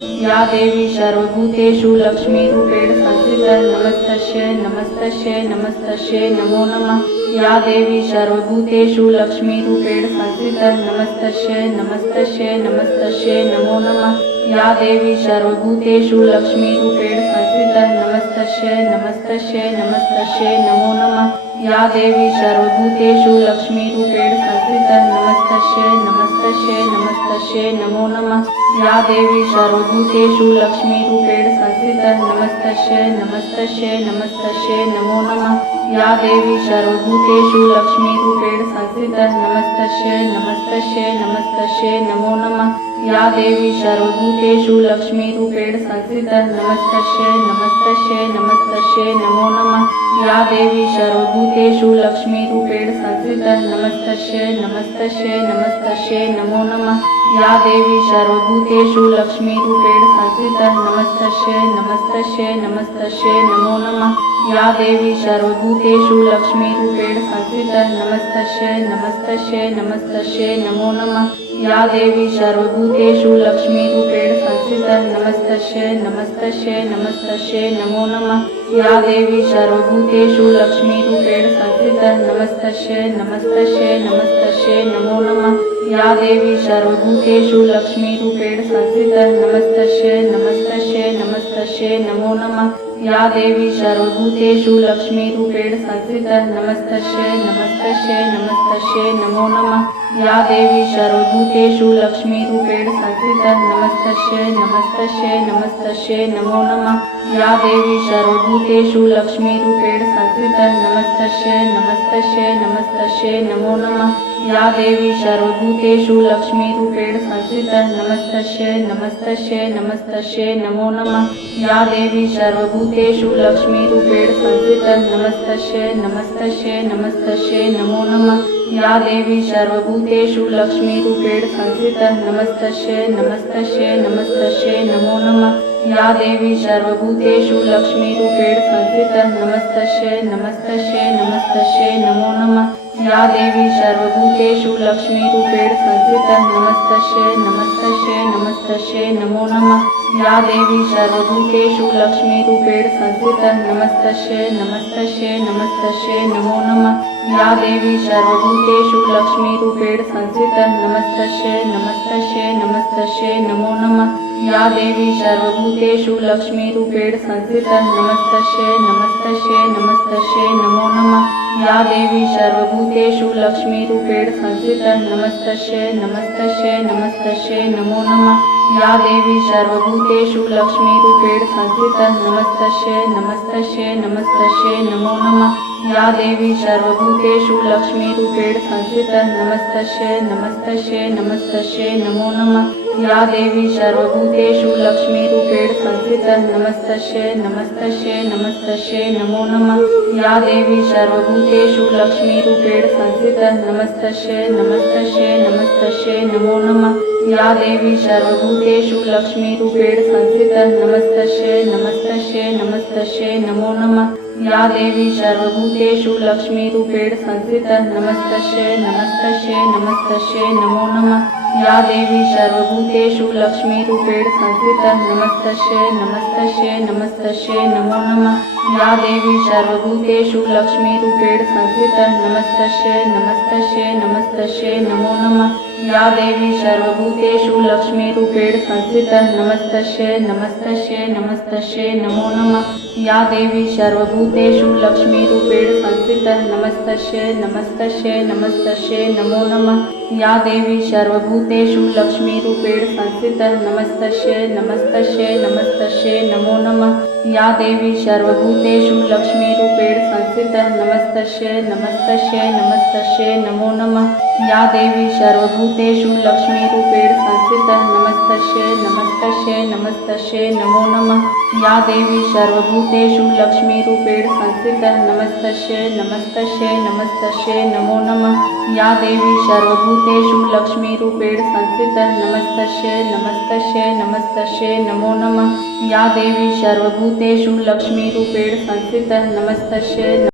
या देवी सर्वभूतेषु लक्ष्मीरूपेण संस्थिता नमस्तस्यै नमस्तस्यै नमस्तस्यै नमो नमः। या देवी सर्वभूतेषु लक्ष्मीरूपेण संस्थिता नमस्तस्यै नमस्तस्यै नमस्तस्यै नमो नमः। या देवी सर्वभूतेषु लक्ष्मीरूपेण संस्थिता नमस्तस्यै नमस्तस्यै नमस्तस्यै नमो नमः। या देवी सर्वभूतेषु लक्ष्मीरूपेण संस्थिता नमस्तस्यै नमस्तस्यै नमस्तस्यै नमो नमः। या देवी सर्वभूतेषु लक्ष्मीरूपेण संस्थिता नमस्तस्यै नमस्तस्यै नमस्तस्यै नमो नमः। या देवी सर्वभूतेषु लक्ष्मीरूपेण संस्थिता नमस्तस्यै नमस्तस्यै नमस्तस्यै नमो नमः। या देवी सर्वभूतेषु लक्ष्मीरूपेण संस्थिता नमस्तस्यै नमस्तस्यै नमस्तस्यै नमो नमः। या देवी सर्वभूतेषु लक्ष्मीरूपेण संस्थिता नमस्तस्यै नमस्तस्यै नमस्तस्यै नमो नमः। या देवी सर्वभूतेषु लक्ष्मीरूपेण संस्थिता नमस्तस्यै नमस्तस्यै नमस्तस्यै नमो नमः। या देवी सर्वभूतेषु लक्ष्मीरूपेण संस्थिता नमस्तस्यै नमस्तस्यै नमस्तस्यै नमो नमः। या देवी सर्वभूतेषु लक्ष्मीरूपेण संस्थिता नमस्तस्यै नमस्तस्यै नमस्तस्यै नमो नमः। या देवी सर्वभूतेषु लक्ष्मीरूपेण संस्थिता नमस्तस्यै नमस्तस्यै नमस्तस्यै नमो नमः। या देवी सर्वभूतेषु लक्ष्मीरूपेण संस्थिता नमस्तस्यै नमस्तस्यै नमस्तस्यै नमो नमः। या देवी सर्वभूतेषु लक्ष्मीरूपेण संस्थिता नमस्तस्यै नमस्तस्यै नमस्तस्यै नमो नमः। या देवी सर्वभूतेषु लक्ष्मीरूपेण संस्थिता नमस्तस्यै नमस्तस्यै नमस्तस्यै नमो नमः। या देवी सर्वभूतेषु लक्ष्मीरूपेण संस्थिता नमस्तस्यै नमस्तस्यै नमस्तस्यै नमो नमः। या देवी सर्वभूतेषु लक्ष्मीरूपेण संस्थिता नमस्तस्यै नमस्तस्यै नमस्तस्यै नमो नमः। या देवी सर्वभूतेषु लक्ष्मीरूपेण संस्थिता नमस्तस्यै नमस्तस्यै नमस्तस्यै नमो नमः। या देवी सर्वभूतेषु लक्ष्मीरूपेण संस्थिता नमस्तस्यै नमस्तस्यै नमस्तस्यै नमो नमः। या देवी सर्वभूतेषु लक्ष्मीरूपेण संस्थिता नमस्तस्यै नमस्तस्यै नमस्तस्यै नमो नमः। या देवी सर्वभूतेषु लक्ष्मीरूपेण संस्थिता नमस्तस्यै नमस्तस्यै नमस्तस्यै नमो नमः। या देवी सर्वभूतेषु लक्ष्मीरूपेण संस्थिता नमस्तस्यै नमस्तस्यै नमस्तस्यै नमो नमः। या देवी सर्वभूतेषु लक्ष्मीरूपेण संस्थिता नमस्तस्यै नमस्तस्यै नमस्तस्यै नमो नमः। या देवी सर्वभूतेषु लक्ष्मीरूपेण संस्थिता नमस्तस्यै नमस्तस्यै नमस्तस्यै नमो नमः। या देवी सर्वभूतेषु लक्ष्मीरूपेण संस्थिता नमस्तस्यै नमस्तस्यै नमस्तस्यै नमो नमः। या देवी सर्वभूतेषु लक्ष्मीरूपेण संस्थिता नमस्तस्यै नमस्तस्यै नमस्तस्यै नमो नमः। या देवी सर्वभूतेषु लक्ष्मीरूपेण संस्थिता नमस्तस्यै नमस्तस्यै नमस्तस्यै नमो नमः। या देवी सर्वभूतेषु लक्ष्मीरूपेण संस्थिता नमस्तस्यै नमस्तस्यै नमस्तस्यै नमो नमः। या देवी सर्वभूतेषु लक्ष्मीरूपेण संस्थिता नमस्तस्यै नमस्तस्यै नमस्तस्यै नमो नमः। या देवी सर्वभूतेषु लक्ष्मीरूपेण संस्थिता नमस्तस्यै नमस्तस्यै नमस्तस्यै नमो नमः। या देवी सर्वभूतेषु लक्ष्मीरूपेण संस्थिता नमस्तस्यै नमस्तस्यै नमस्तस्यै नमो नमः। या देवी सर्वभूतेषु लक्ष्मीरूपेण संस्थिता नमस्तस्यै नमस्तस्यै नमस्तस्यै नमो नमः। या देवी सर्वभूतेषु लक्ष्मीरूपेण संस्थिता नमस्तस्यै नमस्तस्यै नमस्तस्यै नमो नमः। या देवी सर्वभूतेषु लक्ष्मीरूपेण संस्थिता नमस्तस्यै नमस्तस्यै नमस्तस्यै नमो नमः। या देवी सर्वभूतेषु लक्ष्मीरूपेण संस्थिता नमस्तस्यै नमस्तस्यै नमस्तस्यै नमो नमः। या देवी सर्वभूतेषु लक्ष्मीरूपेण संस्थिता नमस्तस्यै नमस्तस्यै नमस्तस्यै नमो नमः। या देवी सर्वभूतेषु लक्ष्मीरूपेण संस्थिता नमस्तस्यै नमस्तस्यै नमस्तस्यै नमो नमः। या देवी सर्वभूतेषु लक्ष्मीरूपेण संस्थिता नमस्तस्यै नमस्तस्यै नमस्तस्यै नमो नमः। या देवी सर्वभूतेषु लक्ष्मीरूपेण संस्थिता नमस्तस्यै नमस्तस्यै नमस्तस्यै नमो नमः। या देवी सर्वभूतेषु लक्ष्मीरूपेण संस्थिता नमस्तस्यै नमस्तस्यै नमस्तस्यै नमो नमः। या देवी सर्वभूतेषु लक्ष्मीरूपेण संस्थिता नमस्तस्यै